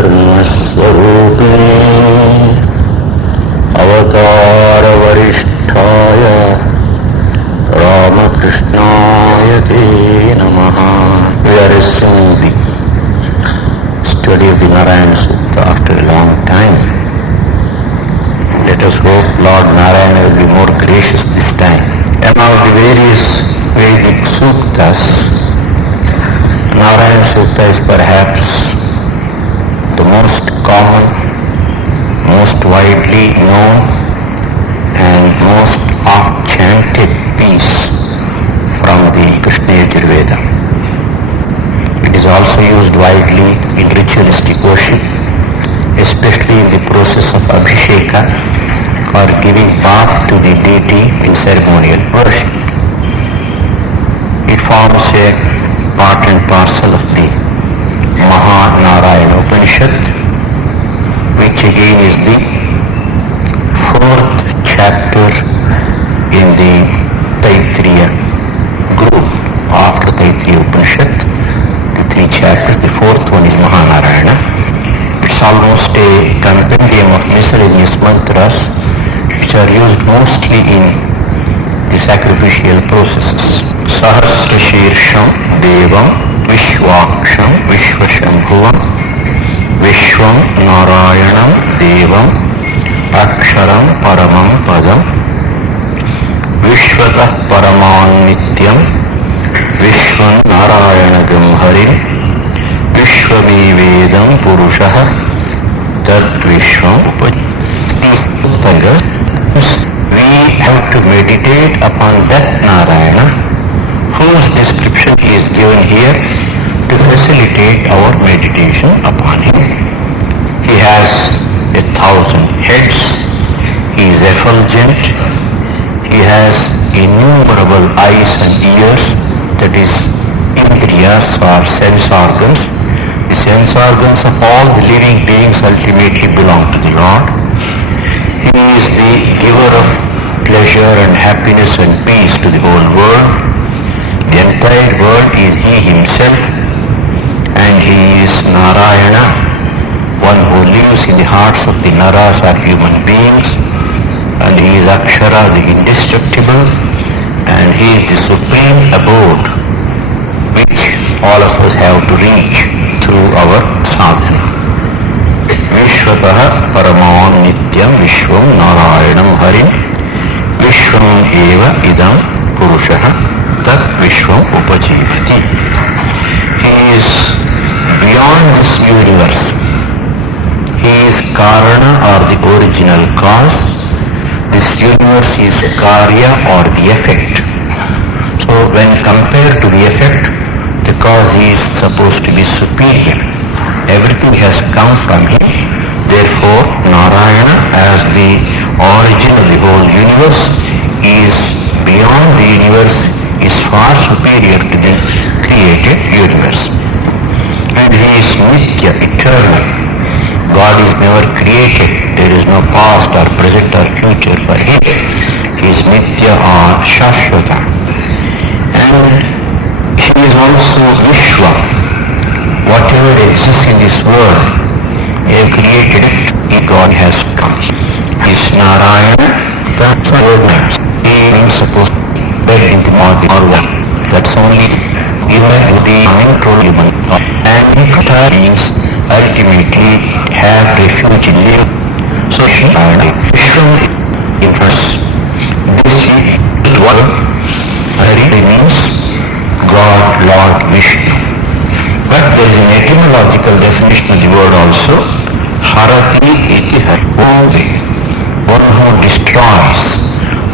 धर्मस्वरूपिणे अवतारवरिष्ठाय Ramakrishna te namaha. We are resuming the study of the Narayana Sukta after a long time. Let us hope Lord Narayana will be more gracious this time. Among the various Vedic Suktas, Narayana Sukta is perhaps the most common, most widely known and most oft-chanted piece from the Krishna Yajurveda. It is also used widely in ritualistic worship, especially in the process of Abhisheka or giving bath to the deity in ceremonial worship. It forms a part and parcel of the Mahanarayana Upanishad, which again is the fourth chapter in the Taittiriya group. After Taittiriya Upanishad, the three chapters, the fourth one is Mahanarayana. It's almost a compendium of miscellaneous mantras which are used mostly in the sacrificial processes. Sahasrashirsham Devam Vishwaksham Vishvashambhuvam Vishwam Narayanam Devam Aksharam Paramam Padam Vishvatah Paraman Nityam Vishvam Narayanagam Harim Vishvavivedam Purushaha Tad Vishvam Upajitanga. We have to meditate upon that Narayana whose description is given here to facilitate our meditation upon him. He has 1,000 heads, he is effulgent, he has innumerable eyes and ears, that is indriyas or sense organs. The sense organs of all the living beings ultimately belong to the Lord. He is the giver of pleasure and happiness and peace to the whole world. The entire world is he himself, and he is Narayana, one who lives in the hearts of the Naras or human beings, and he is Akshara, the indestructible, and he is the supreme abode which all of us have to reach through our sadhana. Vishwataha Paraman Nityam Vishwam Narayanam Harim Vishwam Eva Idam Purushaha Tat Vishwam Upajivati. He is beyond this universe. He is Karana or the original cause. This universe is Karya or the effect. So when compared to the effect, the cause is supposed to be superior. Everything has come from him. Therefore, Narayana as the origin of the whole universe is beyond the universe, is far superior to the created universe. And he is Nitya, eternal. God is never created. There is no past or present or future for him. He is Nitya or Shashvata. And he is also Vishwa. Whatever exists in this world, he has created it, God has come. He is Narayana, that's word. He is supposed to be in the body or one. That's only given with the control human. And entire beings ultimately have refuge in you. So Vishnu in first. This word really means God, Lord Vishnu. But there is an etymological definition of the word also. Harati iti hari. One who destroys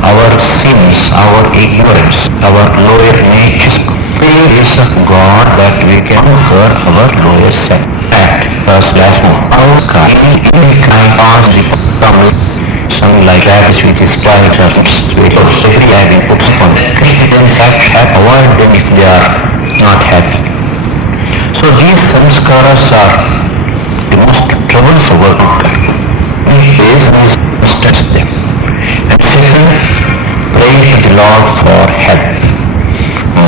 our sins, our ignorance, our lower natures. Prayer is of God that we can conquer our lower self. First last one. Our kind past the Tamil, some like rabbits with his private servants, every having puts upon Christians have avoid them if they are not happy. So these samskaras are the most troublesome work of God. These must touch them. And second, pray to the Lord for help.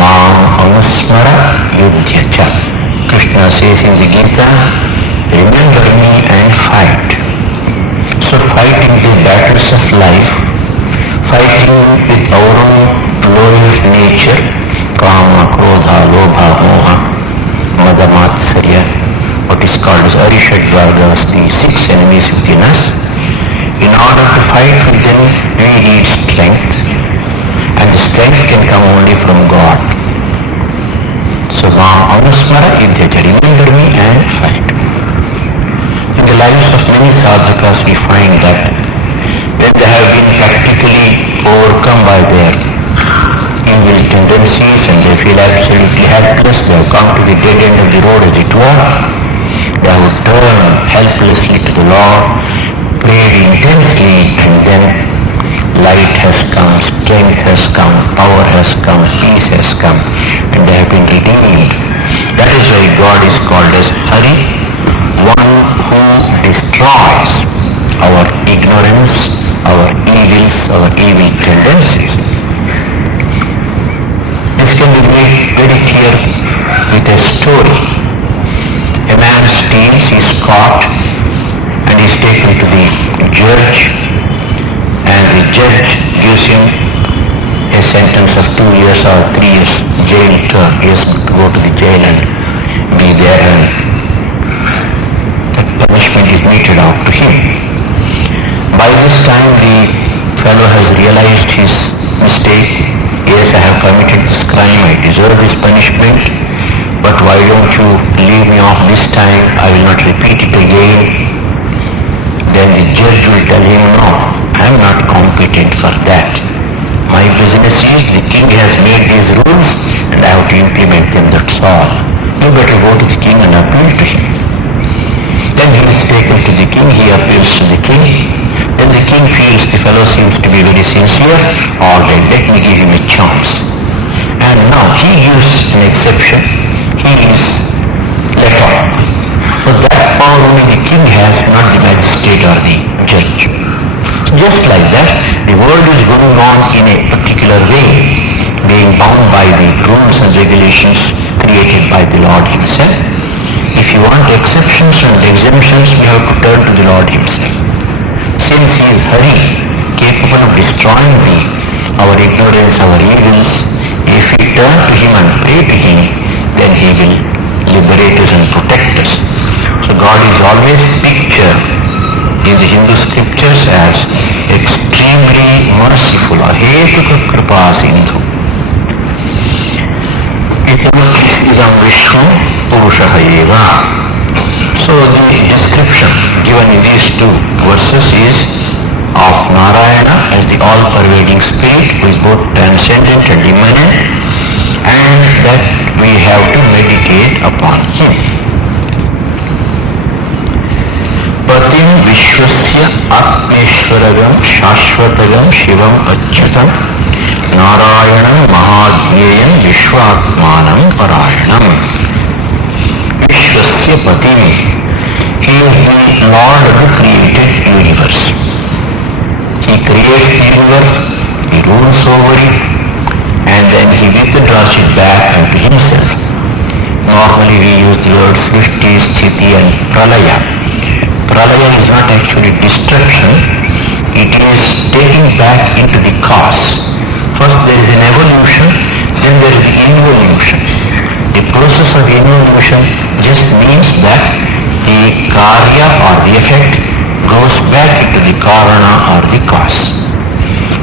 Mam Anusmara Yudhyacha. Krishna says in the Gita, remember me and fight. So fighting the battles of life, fighting with our own lower nature, kama, krodha, lobha, moha, mada, matsarya, what is called as Arishad Vargas, the 6 enemies within us. In order to fight with them, we need strength, and the strength can come only from God. So Mam Anusmara Idhyaja, remember me and fight. In the lives of many sadhakas we find that when they have been practically overcome by their evil tendencies and they feel absolutely helpless, they have come to the dead end of the road as it were, they would turn helplessly to the Lord, prayed intensely, and then light has come, strength has come, power has come, peace has come, and they have been redeemed. That is why God is called as Hari, one who destroys our ignorance, our evils, our evil tendencies. This can be made very clear with a story. A man steals, he is caught, and he is taken to the judge, and the judge gives him a sentence of 2 years or 3 years jail term. He has to go to the jail and be there, and that punishment is meted out to him. By this time the fellow has realized his mistake. Yes, I have committed this crime, I deserve this punishment, but why don't you leave me off this time, I will not repeat it again. Then the judge will tell him, no, I am not competent for that. My business is, the king has made these rules and I have to implement them, that's all. You better go to the king and appeal to him. Then he is taken to the king, he appeals to the king. Then the king feels the fellow seems to be very sincere, all right, let me give him a chance. And now he gives an exception, he is let off. So that power only the king has, not the magistrate or the judge. Just like that, the world is going on in a particular way, being bound by the rules and regulations created by the Lord himself. If you want exceptions and exemptions, we have to turn to the Lord himself. Since he is Hari, capable of destroying our ignorance, our evils, if we turn to him and pray to him, then he will liberate us and protect us. So God is always pictured in the Hindu scriptures as extremely merciful, ahetuka kripa sindhu. Idam Vishnu Purushaha eva. So the description given in these 2 verses is of Narayana as the all-pervading spirit who is both transcendent and immanent, and that we have to meditate upon him. Patim Vishwasya Atmeshwaragam Shashvatagam Shivam Achyutam Narayanam Mahadnyayam Vishwatmanam Parayanam. Vishwasya Patim, he is the Lord of the created universe. He creates the universe, he rules over it, and then he withdraws it back into himself. Normally we use the words Srishti, Sthiti and Pralaya. Pralaya is not actually destruction, it is taking back into the cause. First there is an evolution, then there is the involution. The process of involution just means that the karya or the effect goes back into the karana or the cause.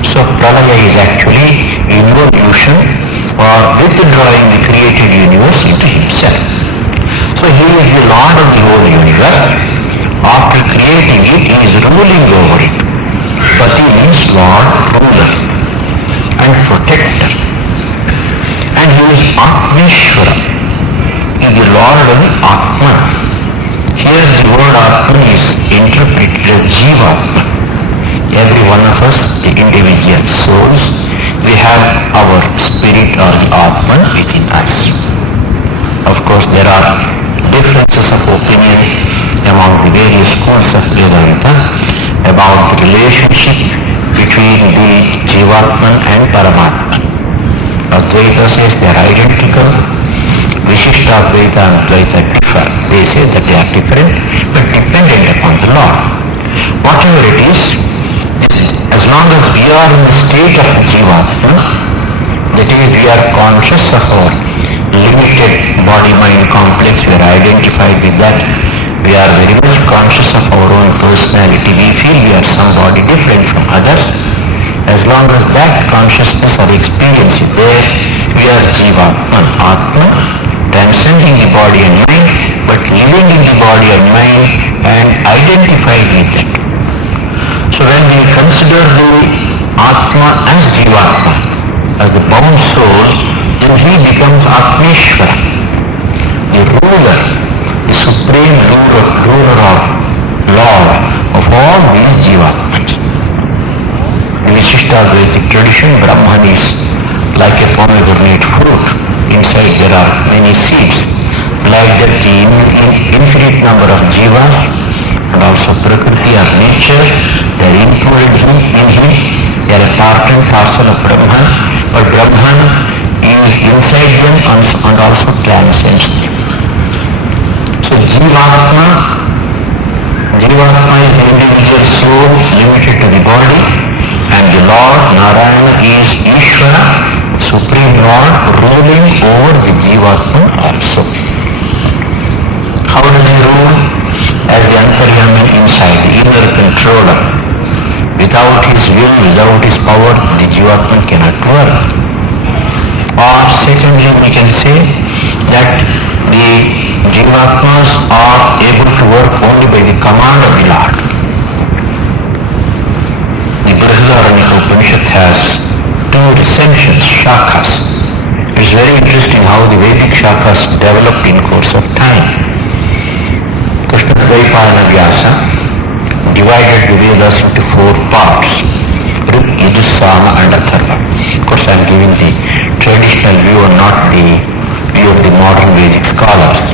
So pralaya is actually involution for withdrawing the created universe into himself. So he is the Lord of the whole universe. After creating it, he is ruling over it. Pati means Lord, ruler and protector. And he is Atmeshwara. He is the Lord of the Atman. Here the word Atman is interpreted as Jivatma. Every one of us, the individual souls, we have our spirit or the Atman within us. Of course, there are differences of opinion among the various schools of Vedanta about the relationship between the Jivatman and Paramatman. Advaita says they are identical, Vishishtadvaita and Dvaita differ. Ishvara. They say that they are different but dependent upon the Lord. Whatever it is, as long as we are in the state of Jivatma, that is, we are conscious of our limited body-mind complex, we are identified with that, we are very much conscious of our own personality, we feel we are somebody different from others. As long as that consciousness or experience is there, we are Jivatma, Atma, transcending the body and mind, but living in the body and mind and identified with it. So when we consider the Atma as Jivatma, as the bound soul, then he becomes Atmeshvara, the ruler, the supreme ruler or Lord of all these Jivatmas. In Vishishta-Advaitic tradition, Brahman is like a pomegranate fruit. Inside there are many seeds. Like that, the infinite number of jivas and also Prakriti or nature, they are included in him. They are a part and parcel of Brahman, but Brahman is inside them and also transcends them. So Jivatma is the individual soul limited to the body, and the Lord Narayana is Ishvara, Supreme Lord, ruling over the Jivatma also. How does he rule? As the Antaryaman inside, the inner controller. Without his will, without his power, the Jivatma cannot work. Or secondly, we can say that the Jivatmas are able to work only by the command of the Lord. The Brihadaranyaka Upanishad has two recensions, shakhas. It is very interesting how the Vedic shakhas developed in course of time. Krishnadvaipayana Vyasa divided the Vedas into four parts, Rig, Yajur, Sama and Atharva. Of course, I am giving the traditional view and not the view of the modern Vedic scholars.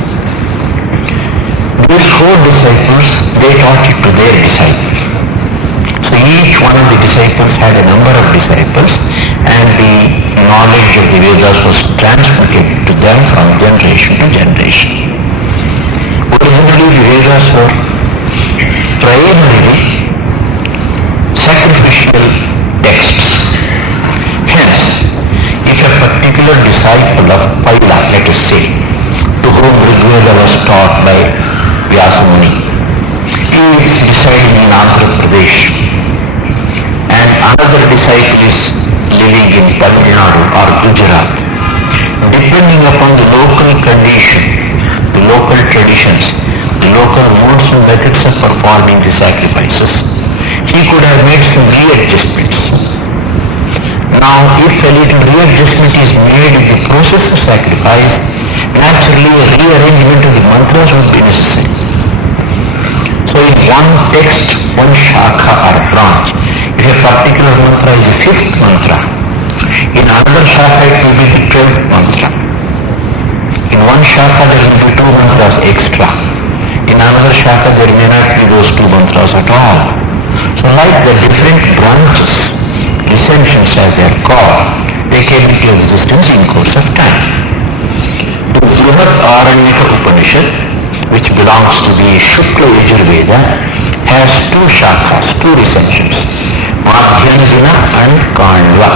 These four disciples, they taught it to their disciples. So each one of the disciples had a number of disciples, and the knowledge of the Vedas was transmitted to them from generation to generation. Originally the Vedas were primarily sacrificial texts. Hence, if a particular disciple of Paila, let us say, to whom Rigveda was taught by Vyasa Muni, is residing in Andhra Pradesh, and another disciple is living in Tamil Nadu or Gujarat, depending upon the local condition, the local traditions, the local modes and methods of performing the sacrifices, he could have made some readjustments. Now, if a little readjustment is made in the process of sacrifice, naturally a rearrangement of the mantras would be necessary. So in one text, one shakha or branch, if a particular mantra is the fifth mantra, in another shakha it will be the 12th mantra. In one shakha there will be two mantras extra. In another shakha there may not be those two mantras at all. So like the different branches, recensions as they are called, they came into existence in course of time. The Brihadaranyaka Upanishad, which belongs to the Shukla Yajurveda, has two shakhas, two recensions, Madhyandina and Kandva.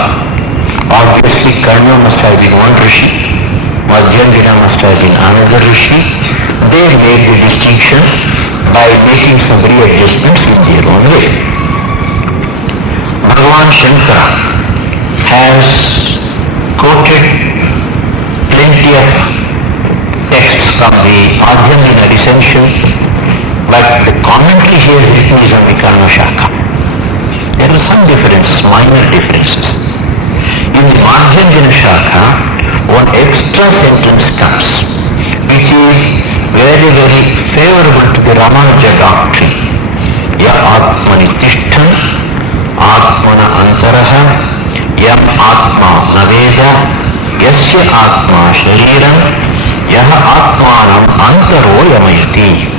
Obviously Kandva must have been one rishi, Madhyandina must have been another rishi. They made the distinction by making some readjustments in their own way. Bhagavan Shankara has quoted plenty of texts from the Madhyandina recension, but the commentary he has written is on the Karma Shakha. There are some differences, minor differences. In the Madhyandina Shakha, one extra sentence comes, which is very, very favorable to the Ramanuja doctrine. Ya Atmani Tishtan, Atmana Antaraha, Yam Atma Naveda, Yasya Atma Shariram, Yaha Atmanam Antaro Yamayati.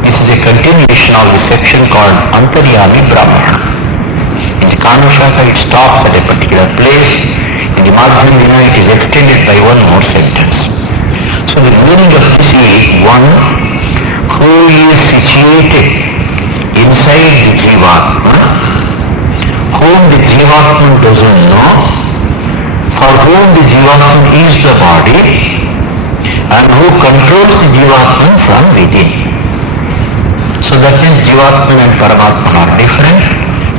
This is a continuation of the section called Antaryami Brahmana. In the Karma Shakha it stops at a particular place. In the Madhyandina it is extended by one more sentence. So the meaning of this is one is situated inside the Jivatma, whom the Jivatma doesn't know, for whom the Jivatma is the body, and who controls the Jivatma from within. So that means Jivatma and Paramatma are different.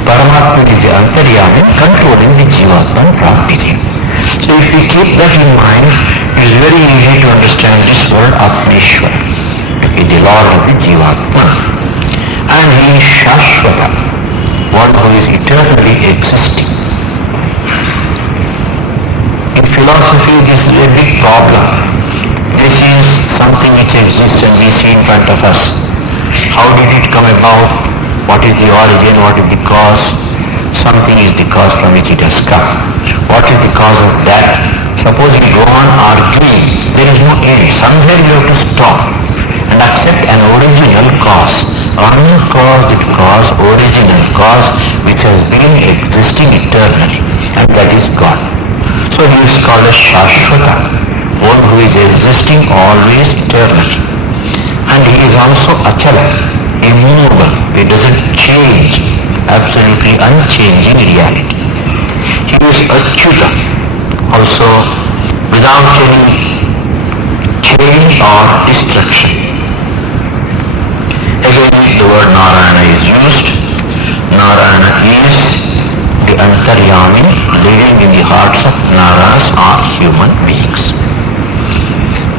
Paramatma is the Antaryami controlling the Jivatma from within. So if we keep that in mind, it is very easy to understand this word Atmeshwar, the Lord of the Jivatma. And he is Shashvata, one who is eternally existing. In philosophy, this is a big problem. This is something which exists and we see in front of us. How did it come about? What is the origin? What is the cause? Something is the cause from which it has come. What is the cause of that? Suppose we go on arguing, there is no end. Somewhere you have to stop and accept an original cause. Uncaused cause, original cause, which has been existing eternally. And that is God. So he is called as Shashvata, one who is existing always eternally. And he is also Achala, immovable. He doesn't change, absolutely unchanging reality. He is Achyuta, also without any change or destruction. Again, the word Narayana is used. Narayana is the Antaryami living in the hearts of Narayanas or human beings.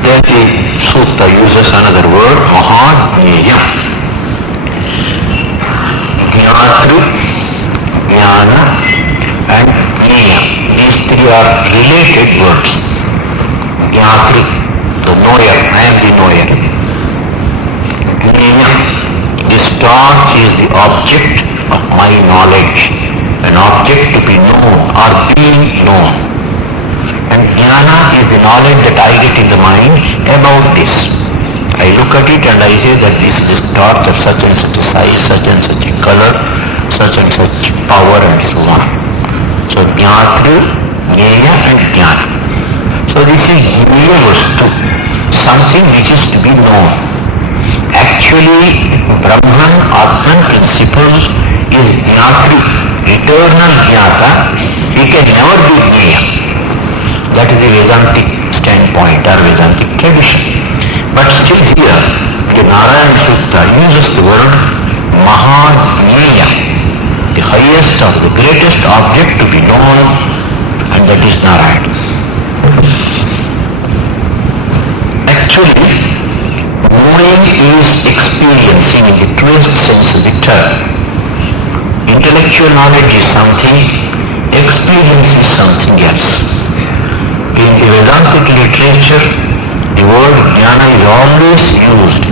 Then the Sukta uses another word, Mahajneyam. Jnatru, Jnana and Jneyam. These three are related words. Jnatru, the knower, I am the knower. Jneyam, this torch is the object of my knowledge, an object to be known or being known. And jnana is the knowledge that I get in the mind about this. I look at it and I say that this is torch of such and such a size, such and such a color, such and such power and so on. So jnatru, jneya and jnana. So this is jneya vastu, something which is to be known. Actually, Brahman, Atman principle is jnatru, eternal jnata. He can never be jneya. That is the Vedantic standpoint or Vedantic tradition. But still here, the Narayana Sukta uses the word Mahajneya, the highest or the greatest object to be known, and that is Narayana. Actually, knowing is experiencing in the truest sense of the term. Intellectual knowledge is something, experience is something else. In the Vedantic literature, the word jnana is always used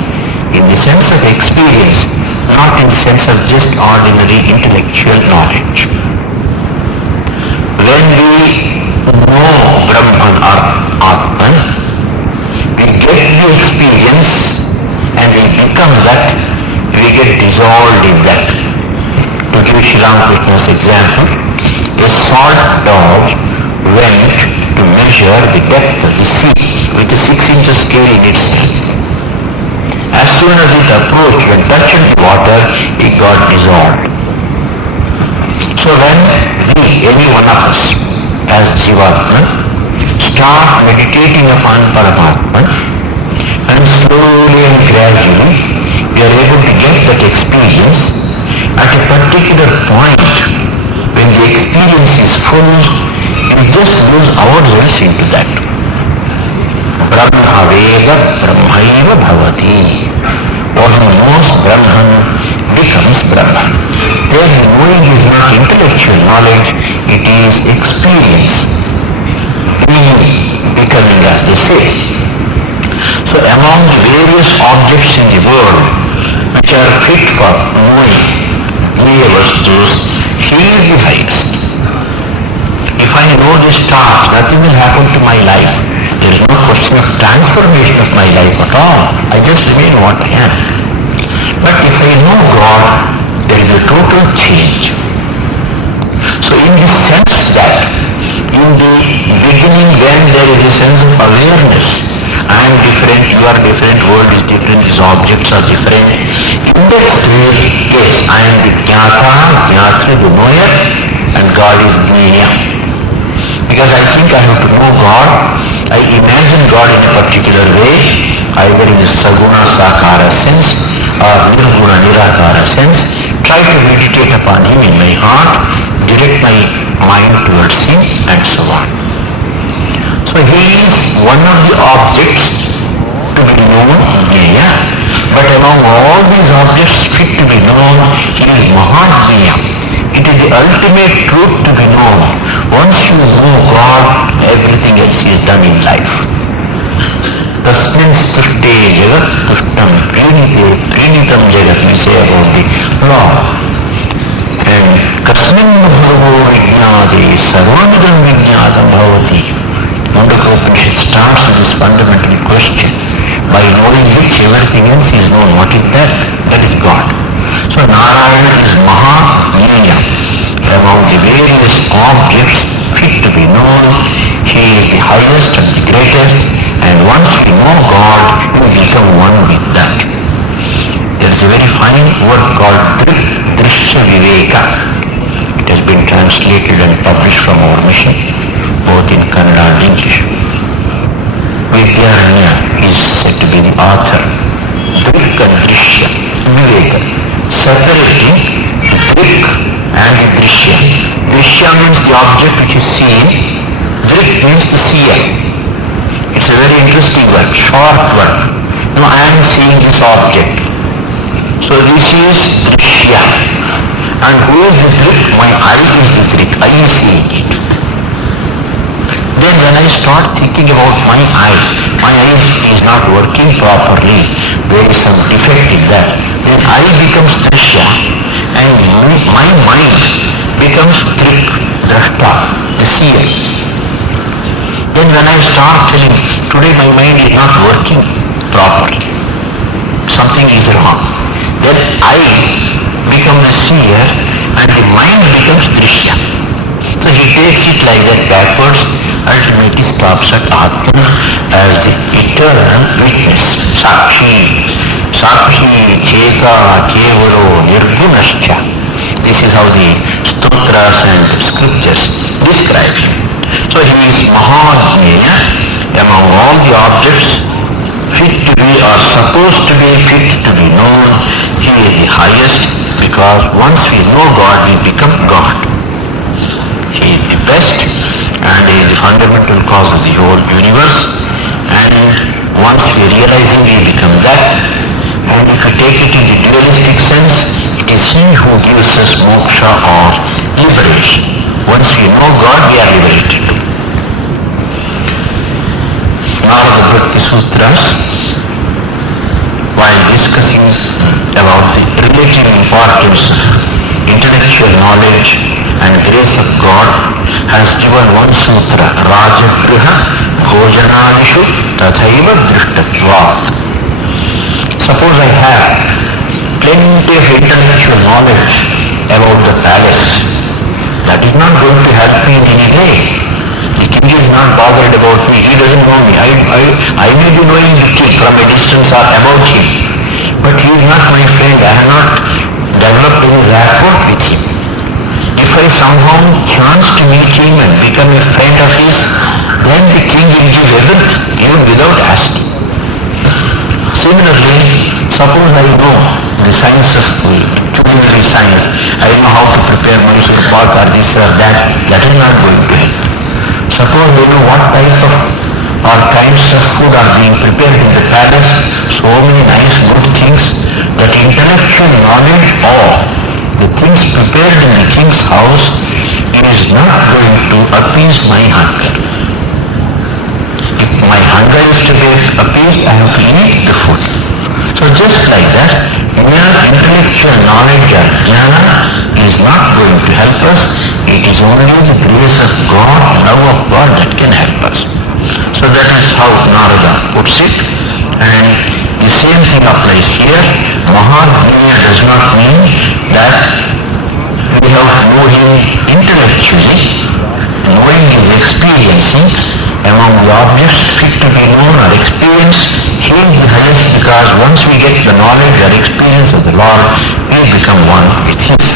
in the sense of experience, not in the sense of just ordinary intellectual knowledge. When we know Brahman or Atman, we get the experience and we become that, we get dissolved in that. To give Sri Ramakrishna's example, a salt dog went to measure the depth of the sea with a 6-inch scale in its hand. As soon as it approached, when touching the water, it got dissolved. So when we, any one of us, as Jivatma, start meditating upon Paramatma, and slowly and gradually, we are able to get that experience at a particular point. When the experience is full, we just lose ourselves into that. Brahma Veda Brahmaiva Bhavati. One who knows Brahman becomes Brahman. There the knowing is not intellectual knowledge, it is experience. Becoming, as they say. So among the various objects in the world which are fit for knowing, Vastus, he is the highest. If I know this task, nothing will happen to my life. There is no question of transformation of my life at all. I just remain what I am. But if I know God, there is a total change. So in the sense that in the beginning when there is a sense of awareness, I am different, you are different, world is different, this these objects are different. In that case, I am the Jnata, Jnatra, the knower, and God is Jnaya. Because I think I have to know God, I imagine God in a particular way, either in the Saguna Sakara sense or Nirguna Nirakara sense, try to meditate upon Him in my heart, direct my mind towards Him, and so on. So He is one of the objects to be known, Jnaya, but among all these objects fit to be known, He is Mahajnaya. It is the ultimate truth to be known. Once you know God, everything else is done in life. Tasmin stushte jagat tushtam prinitam jagat, we say about the law. And kasmin bhavo vijnade sarvamidam vijnadam bhavati. Mundaka Upanishad starts with this fundamental question. By knowing which everything else is known. What is that? That is God. So Narayana is Mahajnaya. Among the various objects fit to be known, He is the highest and the greatest, and once we know God, we become one with that. There is a very fine word called Drishya Viveka. It has been translated and published from our mission, both in Kannada and English. Vidyaranya is said to be the author. Drik and Drishya, Viveka, separating Drik and the Drishya. Drishya means the object which is seen, Drik means the seer. It's a very interesting word, short word. Now I am seeing this object. So this is Drishya. And who is the Drik? My eye is the Drik. I am seeing it. Then when I start thinking about my eye is not working properly, there is some defect in that, then I becomes Drishya and my mind becomes Drik, Drashta, the seer. Then when I start telling, today my mind is not working properly, something is wrong, then I become the seer and the mind becomes Drishya. So he takes it like that backwards, ultimately stops at Atma as the eternal witness. Sakshi, Sakshi, Cheta, Kevaro, Nirgunascha. This is how the stotras and scriptures describe him. So he is Mahajnaya. Among all the objects fit to be or supposed to be fit to be known, he is the highest, because once we know God, we become God. He is the best and He is the fundamental cause of the whole universe, and once we realize Him, we become that. And if we take it in the dualistic sense, it is He who gives us moksha or liberation. Once we know God, we are liberated. Narada Bhakti Sutras, while discussing about the relative importance of intellectual knowledge and grace of God, has given one sutra, Rajagriha Bhojanadishu Tathaiva Drishtatvat. Suppose I have plenty of intellectual knowledge about the palace. That is not going to help me in any way. The king is not bothered about me. He doesn't know me. I may be knowing the king from a distance or about him, but he is not my friend. I have not developed any rapport with him. If I somehow chance to meet him and become a friend of his, then the king will give everything, even without asking. Similarly, suppose I know the science of culinary science, I know how to prepare Mysore pak or this or that is not going to help. Suppose I know what type of or kinds of food are being prepared in the palace, so many nice good things, that intellectual knowledge of the things prepared in the king's house is not going to appease my hunger. If my hunger is to be appeased, I have to eat the food. So just like that, mere intellectual knowledge or jnana is not going to help us. It is only the grace of God, love of God that can help us. So that is how Narada puts it, and the same thing applies here. Mahajnaya does not mean that we have to know him intellectually, knowing his experiencing among the objects fit to be known or experienced. He is the highest because because once we get the knowledge or experience of the Lord, we become one with Him.